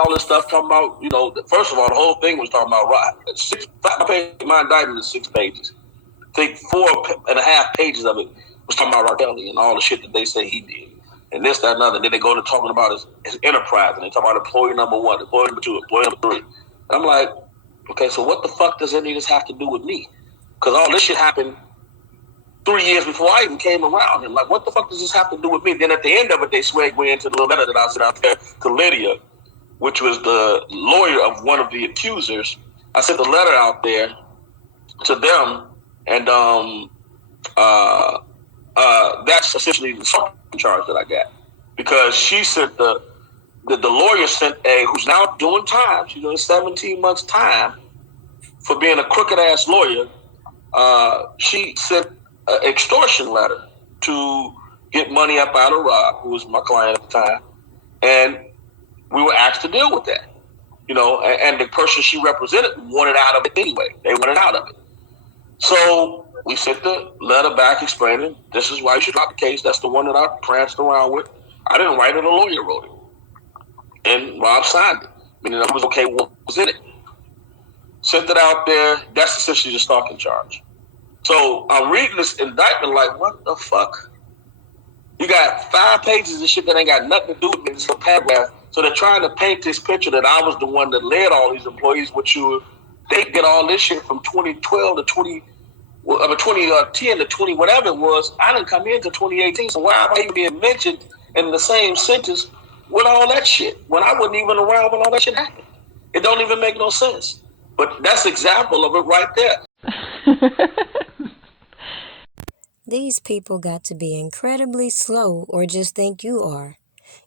all this stuff talking about, first of all, the whole thing was talking about my indictment is 6 pages. I think 4.5 pages of it was talking about R. Kelly and all the shit that they say he did. And this, that, and other. Then they go to talking about his enterprise, and they talk about employee number 1, employee number 2, employee number 3. And I'm like, okay, so what the fuck does any of this have to do with me? Because all this shit happened 3 years before I even came around. And like, what the fuck does this have to do with me? Then at the end of it, they swag me into the little letter that I sent out there to Lydia, which was the lawyer of one of the accusers. I sent the letter out there to them, and that's essentially the assault charge that I got, because she sent the lawyer sent who's now doing time. She's doing 17 months time for being a crooked ass lawyer. She sent an extortion letter to get money up out of Rob, who was my client at the time, and we were asked to deal with that. And the person she represented wanted out of it anyway. They wanted out of it. So we sent the letter back explaining, this is why you should drop the case. That's the one that I pranced around with. I didn't write it, a lawyer wrote it. And Rob signed it, meaning I was okay with what was in it. Sent it out there. That's essentially the stalking charge. So I'm reading this indictment like, what the fuck? You got 5 pages of shit that ain't got nothing to do with me. It's a paragraph. So they're trying to paint this picture that I was the one that led all these employees, they get all this shit from 2012 to 2010 to 20, whatever it was. I didn't come in to 2018. So why am I even being mentioned in the same sentence with all that shit when I wasn't even around when all that shit happened? It don't even make no sense. But that's an example of it right there. These people got to be incredibly slow, or just think you are.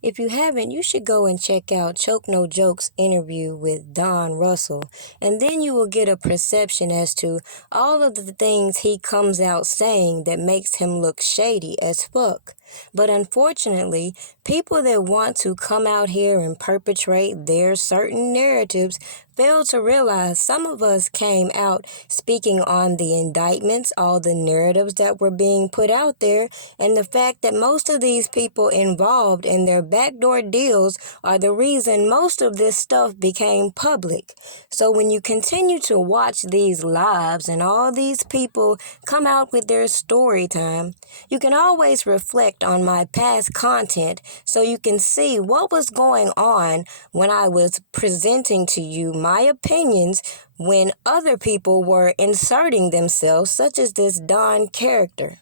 If you haven't, you should go and check out Choke No Joke's interview with Don Russell, and then you will get a perception as to all of the things he comes out saying that makes him look shady as fuck. But unfortunately, people that want to come out here and perpetrate their certain narratives fail to realize some of us came out speaking on the indictments, all the narratives that were being put out there, and the fact that most of these people involved in their backdoor deals are the reason most of this stuff became public. So when you continue to watch these lives and all these people come out with their story time, you can always reflect on my past content so you can see what was going on when I was presenting to you my opinions when other people were inserting themselves, such as this Don character.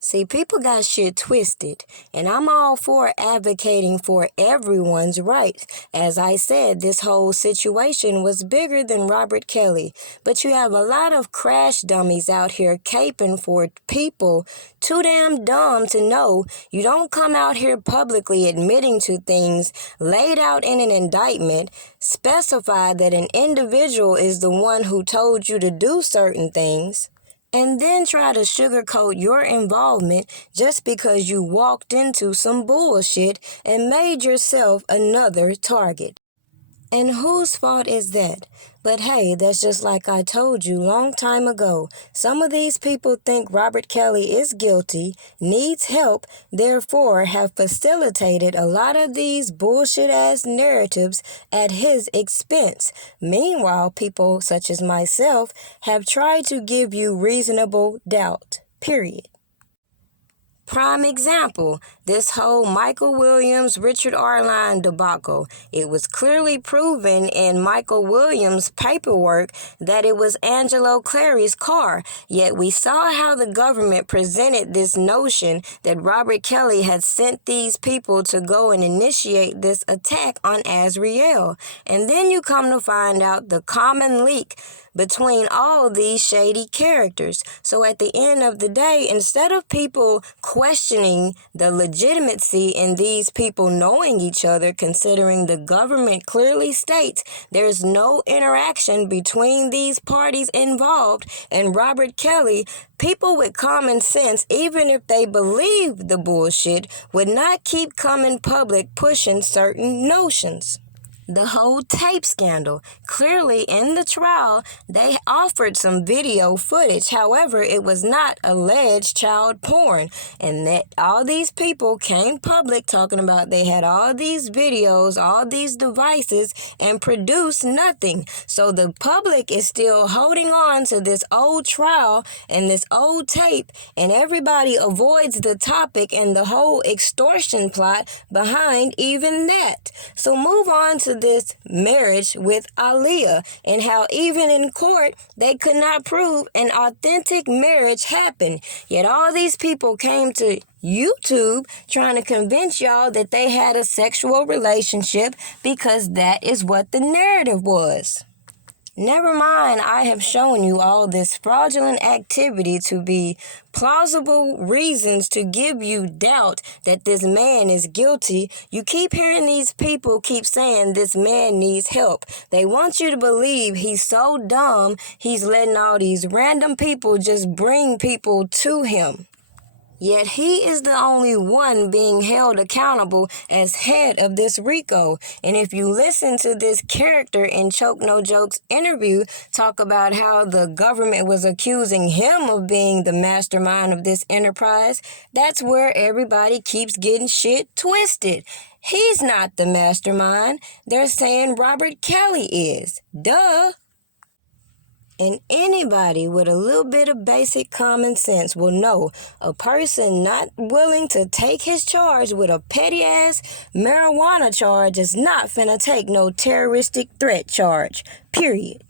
See, people got shit twisted, and I'm all for advocating for everyone's rights. As I said, this whole situation was bigger than Robert Kelly, but you have a lot of crash dummies out here caping for people too damn dumb to know you don't come out here publicly admitting to things laid out in an indictment, specify that an individual is the one who told you to do certain things, and then try to sugarcoat your involvement just because you walked into some bullshit and made yourself another target. And whose fault is that? But hey, that's just like I told you long time ago. Some of these people think Robert Kelly is guilty, needs help, therefore have facilitated a lot of these bullshit-ass narratives at his expense. Meanwhile, people such as myself have tried to give you reasonable doubt. Period. Prime example, this whole Michael Williams, Richard Arline debacle. It was clearly proven in Michael Williams' paperwork that it was Angelo Clary's car, yet we saw how the government presented this notion that Robert Kelly had sent these people to go and initiate this attack on Azriel. And then you come to find out the common leak between all these shady characters. So at the end of the day, instead of people questioning the legitimacy in these people knowing each other, considering the government clearly states there's no interaction between these parties involved and Robert Kelly, people with common sense, even if they believe the bullshit, would not keep coming public pushing certain notions. the whole tape scandal. Clearly, in the trial, they offered some video footage. However, it was not alleged child porn. And that all these people came public talking about they had all these videos, all these devices, and produced nothing. So the public is still holding on to this old trial and this old tape, and everybody avoids the topic and the whole extortion plot behind even that. So move on to this marriage with Aaliyah and how even in court they could not prove an authentic marriage happened. Yet all these people came to YouTube trying to convince y'all that they had a sexual relationship because that is what the narrative was. Never mind, I have shown you all this fraudulent activity to be plausible reasons to give you doubt that this man is guilty. You keep hearing these people keep saying this man needs help. They want you to believe he's so dumb, he's letting all these random people just bring people to him. Yet he is the only one being held accountable as head of this RICO. And if you listen to this character in Choke No Joke's interview talk about how the government was accusing him of being the mastermind of this enterprise, that's where everybody keeps getting shit twisted. He's not the mastermind. They're saying Robert Kelly is. Duh. And anybody with a little bit of basic common sense will know a person not willing to take his charge with a petty-ass marijuana charge is not finna take no terroristic threat charge. Period.